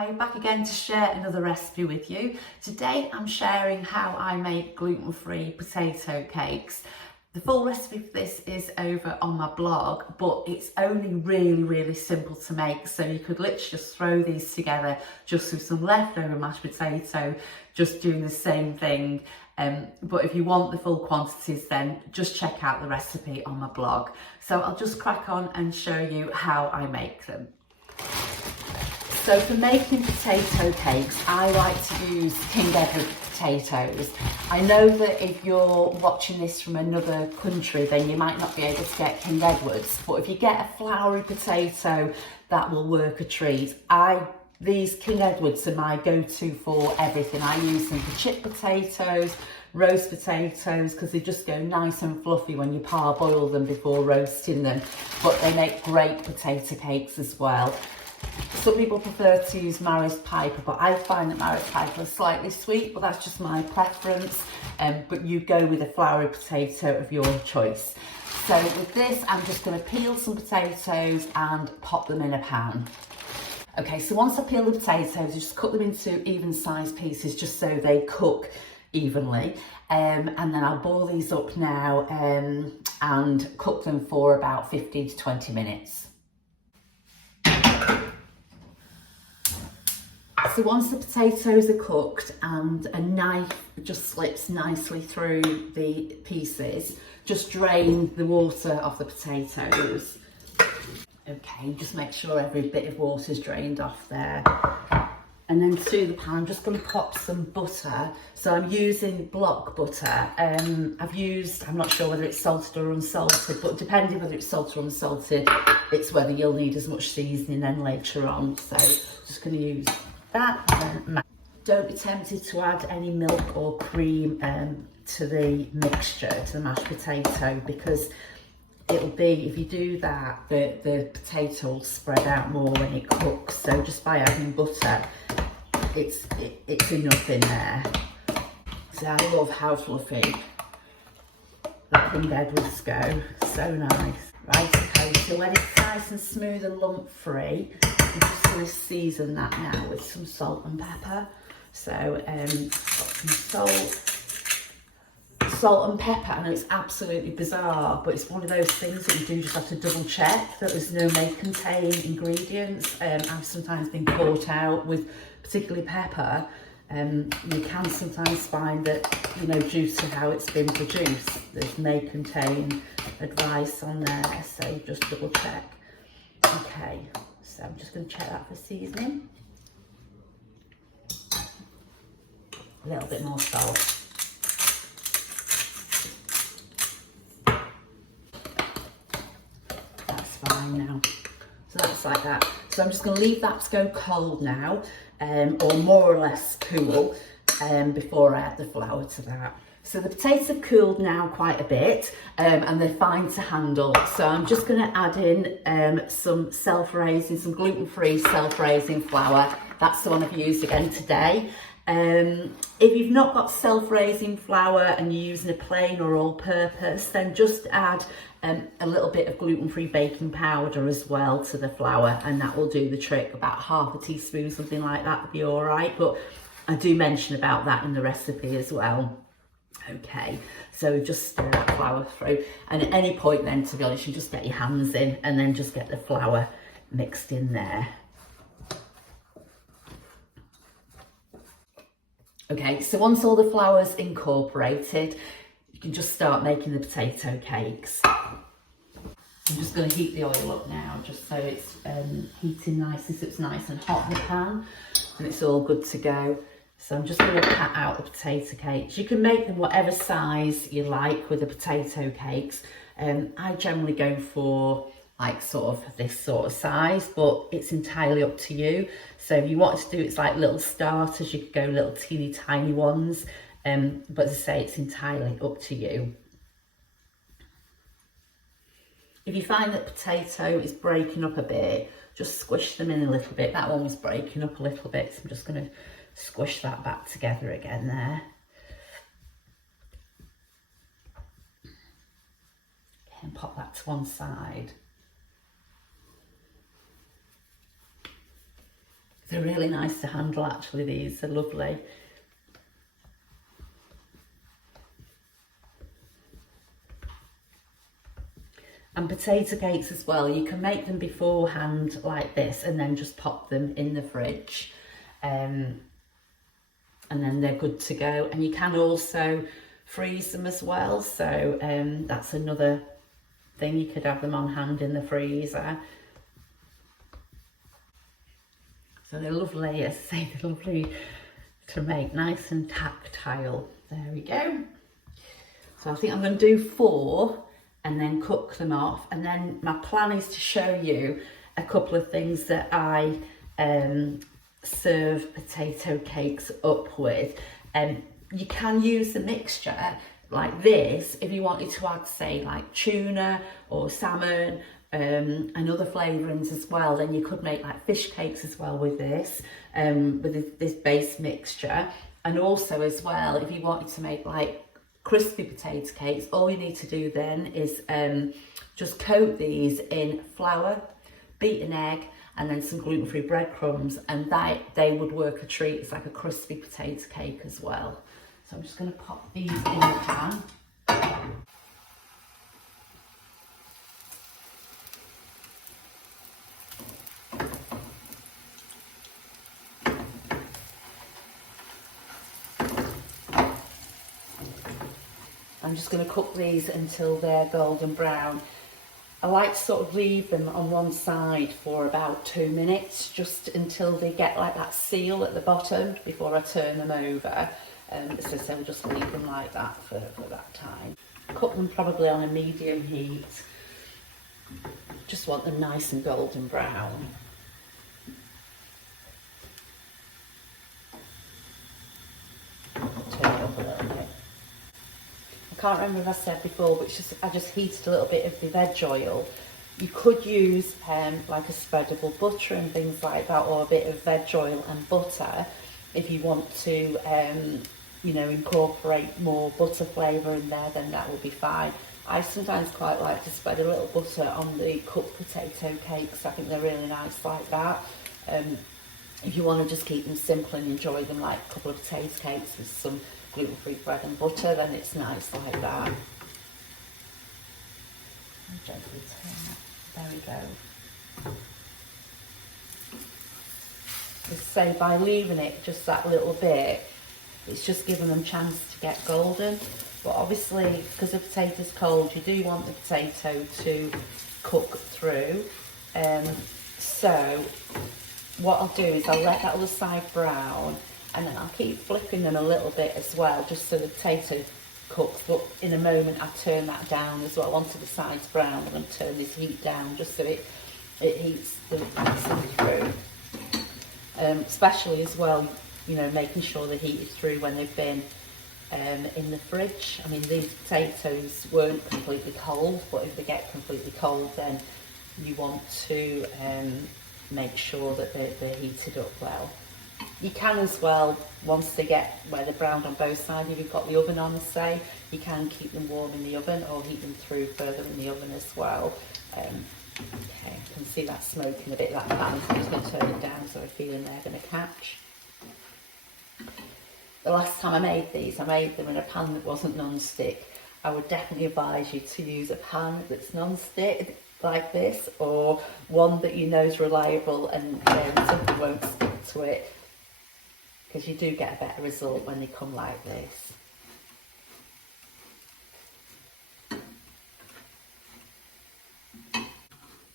Hi, back again to share another recipe with you. Today I'm sharing how I make gluten-free potato cakes. The full recipe for this is over on my blog, but it's only really simple to make, so you could literally just throw these together just with some leftover mashed potato, just doing the same thing. But if you want the full quantities, then just check out the recipe on my blog. So I'll just crack on and show you how I make them. So for making potato cakes, I like to use King Edward potatoes. I know that if you're watching this from another country, then you might not be able to get King Edwards, but if you get a floury potato, that will work a treat. These King Edwards are my go-to for everything. I use them for chipped potatoes, roast potatoes, because they just go nice and fluffy when you parboil them before roasting them, but they make great potato cakes as well. Some people prefer to use Maris Piper, but I find that Maris Piper is slightly sweet, but that's just my preference. But you go with a floury potato of your choice. So with this, I'm just going to peel some potatoes and pop them in a pan. Okay, so once I peel the potatoes, just cut them into even sized pieces just so they cook evenly. And then I'll boil these up now and cook them for about 15 to 20 minutes. So once the potatoes are cooked and a knife just slips nicely through the pieces, just drain the water off the potatoes. Okay, just make sure every bit of water is drained off there. And then to the pan, I'm just going to pop some butter. So I'm using block butter. I'm not sure whether it's salted or unsalted, but depending whether it's salted or unsalted, it's whether you'll need as much seasoning then later on. So just going to use that. Don't be tempted to add any milk or cream to the mixture, to the mashed potato, because it'll be, if you do that, the potato will spread out more when it cooks. So just by adding butter, it's enough in there. So I love how fluffy that King Edwards go. So nice. Right, okay, so when it's nice and smooth and lump free, I'm just going to season that now with some salt and pepper. So got some salt and pepper. I know it's absolutely bizarre, but it's one of those things that you do just have to double check that there's no may contain ingredients. I've sometimes been caught out with particularly pepper. You can sometimes find that, due to how it's been produced, there's may contain advice on there, so just double check. Okay, so I'm just going to check that for seasoning. A little bit more salt. That's fine now. So that's like that. So I'm just going to leave that to go cold now, or more or less cool, before I add the flour to that. So the potatoes have cooled now quite a bit, and they're fine to handle. So I'm just going to add in some some gluten-free self-raising flour. That's the one I've used again today. If you've not got self-raising flour and you're using a plain or all-purpose, then just add a little bit of gluten-free baking powder as well to the flour, and that will do the trick. About half a teaspoon, something like that would be all right, but I do mention about that in the recipe as well. Okay, so just stir that flour through, and at any point then, to be honest, you just get your hands in and then just get the flour mixed in there. Okay, so once all the flour's incorporated, you can just start making the potato cakes. I'm just going to heat the oil up now, just so it's heating nicely, so it's nice and hot in the pan, and it's all good to go. So I'm just going to pat out the potato cakes. You can make them whatever size you like with the potato cakes. I generally go for like sort of this sort of size, but it's entirely up to you. So if you want to do it's like little starters, you could go little teeny tiny ones. But as I say, it's entirely up to you. If you find that potato is breaking up a bit, just squish them in a little bit. That one was breaking up a little bit, so I'm just going to squish that back together again there. And pop that to one side. They're really nice to handle actually, these are lovely. And potato cakes as well, you can make them beforehand like this and then just pop them in the fridge. And then they're good to go. And you can also freeze them as well. So that's another thing, you could have them on hand in the freezer. So they're lovely, as I say, they're lovely to make, nice and tactile. There we go. So I think I'm going to do 4 and then cook them off. And then my plan is to show you a couple of things that I serve potato cakes up with. You can use the mixture like this if you wanted to add, say, like tuna or salmon and other flavourings as well. Then you could make like fish cakes as well with this base mixture. And also as well, if you wanted to make like crispy potato cakes, all you need to do then is just coat these in flour, beat an egg, and then some gluten-free breadcrumbs, and they would work a treat. It's like a crispy potato cake as well. So I'm just going to pop these in the pan. I'm just going to cook these until they're golden brown. I like to sort of leave them on one side for about 2 minutes, just until they get like that seal at the bottom before I turn them over. So we'll just leave them like that for that time. Cook them probably on a medium heat. Just want them nice and golden brown. Turn it up a little bit. I can't remember if I said before, but I just heated a little bit of the veg oil. You could use like a spreadable butter and things like that, or a bit of veg oil and butter if you want to you know, incorporate more butter flavour in there, then that will be fine. I sometimes quite like to spread a little butter on the cooked potato cakes. I think they're really nice like that. If you want to just keep them simple and enjoy them like a couple of potato cakes with some gluten-free bread and butter, then it's nice like that. Gently turn it. There we go. So by leaving it just that little bit, it's just giving them a chance to get golden. But obviously, because the potato's cold, you do want the potato to cook through. So what I'll do is I'll let that other side brown, and then I'll keep flipping them a little bit as well, just so the potato cooks. But in a moment, I turn that down as well. Once the side's brown, I'm going to turn this heat down just so it heats the through. Especially as well, you know, making sure the heat is through when they've been in the fridge. I mean, these potatoes weren't completely cold, but if they get completely cold, then you want to make sure that they're heated up well. You can as well, once they get where they're browned on both sides, if you've got the oven on, say, you can keep them warm in the oven or heat them through further in the oven as well. Okay, I can see that smoking a bit, that pan, so I'm just going to turn it down so I feel they're going to catch. The last time I made these, I made them in a pan that wasn't non-stick. I would definitely advise you to use a pan that's non-stick like this, or one that you know is reliable and something won't stick to it, because you do get a better result when they come like this.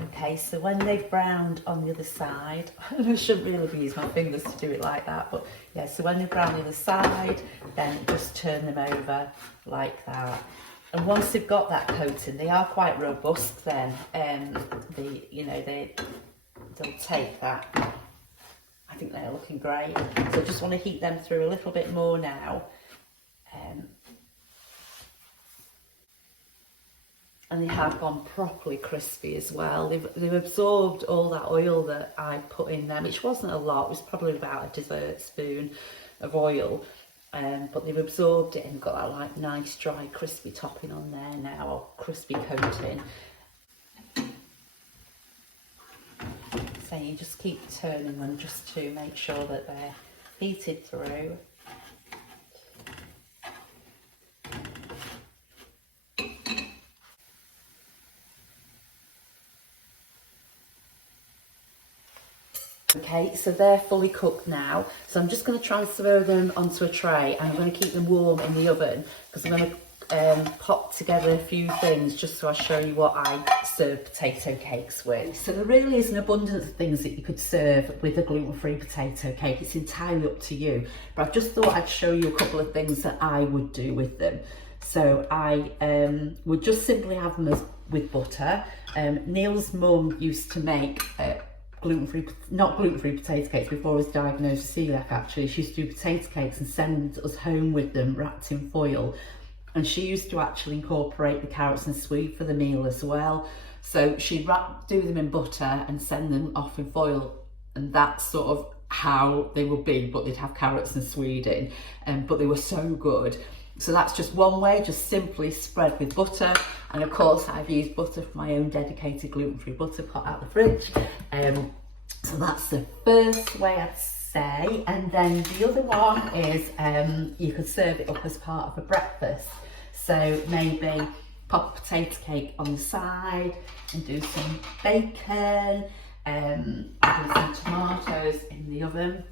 Okay, so when they've browned on the other side, I shouldn't really use my fingers to do it like that, but yeah, so when they've browned on the other side, then just turn them over like that. And once they've got that coating, they are quite robust then, they'll take that. I think they're looking great. So I just want to heat them through a little bit more now. And they have gone properly crispy as well. They've absorbed all that oil that I put in them, which wasn't a lot. It was probably about a dessert spoon of oil. But they've absorbed it and got that like nice dry crispy topping on there now, or crispy coating. saying, you just keep turning them just to make sure that they're heated through. Okay, so they're fully cooked now. So I'm just going to transfer them onto a tray, and I'm going to keep them warm in the oven because I'm going to pop together a few things just so I show you what I serve potato cakes with. So there really is an abundance of things that you could serve with a gluten-free potato cake. It's entirely up to you, but I just thought I'd show you a couple of things that I would do with them. So I would just simply have them with butter. Neil's mum used to make not gluten-free potato cakes before I was diagnosed with celiac. Actually, she used to do potato cakes and send us home with them wrapped in foil, and she used to actually incorporate the carrots and swede for the meal as well. So she'd do them in butter and send them off in foil, and that's sort of how they would be, but they'd have carrots and swede in, but they were so good. So that's just one way, just simply spread with butter. And of course I've used butter for my own dedicated gluten-free butter pot out the fridge. So that's the first way I'd say. And then the other one is you could serve it up as part of a breakfast. So maybe pop a potato cake on the side and do some bacon, do some tomatoes in the oven.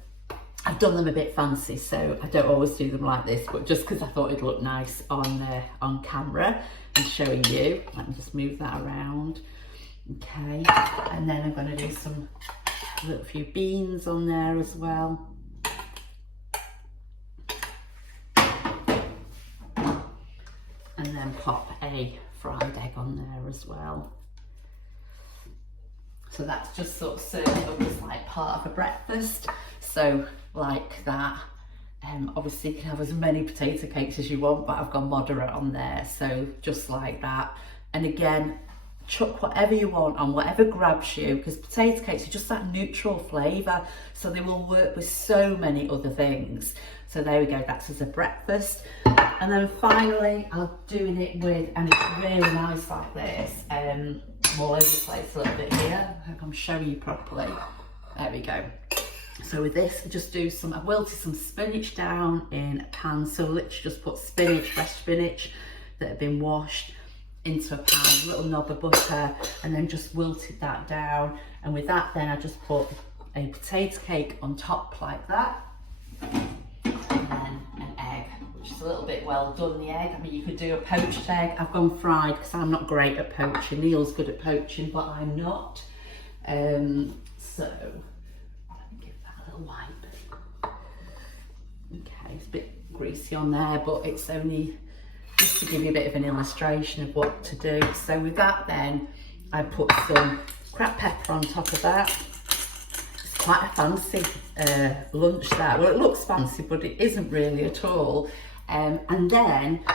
I've done them a bit fancy, so I don't always do them like this, but just because I thought it'd look nice on camera and showing you. Let me just move that around. Okay, and then I'm going to do a little few beans on there as well. And then pop a fried egg on there as well. So that's just sort of served up as like part of a breakfast. So like that. Obviously you can have as many potato cakes as you want, but I've gone moderate on there. So just like that. And again, chuck whatever you want on, whatever grabs you, because potato cakes are just that neutral flavour. So they will work with so many other things. So there we go, that's as a breakfast. And then finally, I'm doing it with, and it's really nice like this. I'm all over the place a little bit here. I hope I'm showing you properly. There we go. So with this, I just do I've wilted some spinach down in a pan. So literally just put spinach, fresh spinach that had been washed into a pan, a little knob of butter, and then just wilted that down. And with that, then I just put a potato cake on top like that. And then an egg, which is a little bit well done, the egg. I mean, you could do a poached egg. I've gone fried because I'm not great at poaching. Neil's good at poaching, but I'm not. So let me give that a little wipe. Okay, it's a bit greasy on there, but it's only just to give you a bit of an illustration of what to do. So with that then, I put some cracked pepper on top of that. It's quite a fancy lunch that. Well, it looks fancy, but it isn't really at all. And then,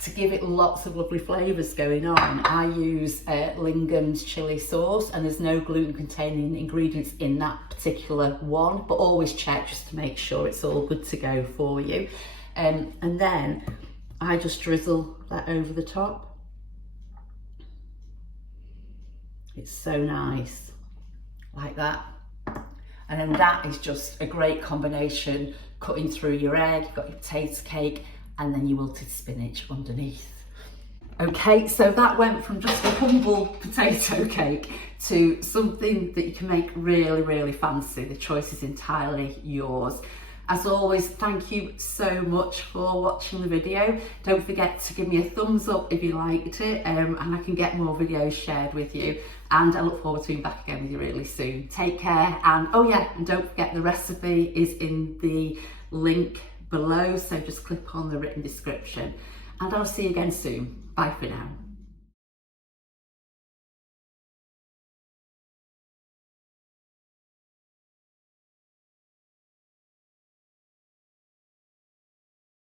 to give it lots of lovely flavours going on, I use Lingham's chilli sauce, and there's no gluten containing ingredients in that particular one, but always check just to make sure it's all good to go for you. And then I just drizzle that over the top. It's so nice, like that. And then that is just a great combination, cutting through your egg, you've got your potato cake, and then your wilted spinach underneath. Okay, so that went from just a humble potato cake to something that you can make really, really fancy. The choice is entirely yours. As always, thank you so much for watching the video. Don't forget to give me a thumbs up if you liked it, and I can get more videos shared with you. And I look forward to being back again with you really soon. Take care, and oh yeah, and don't forget the recipe is in the link below, so just click on the written description. And I'll see you again soon. Bye for now.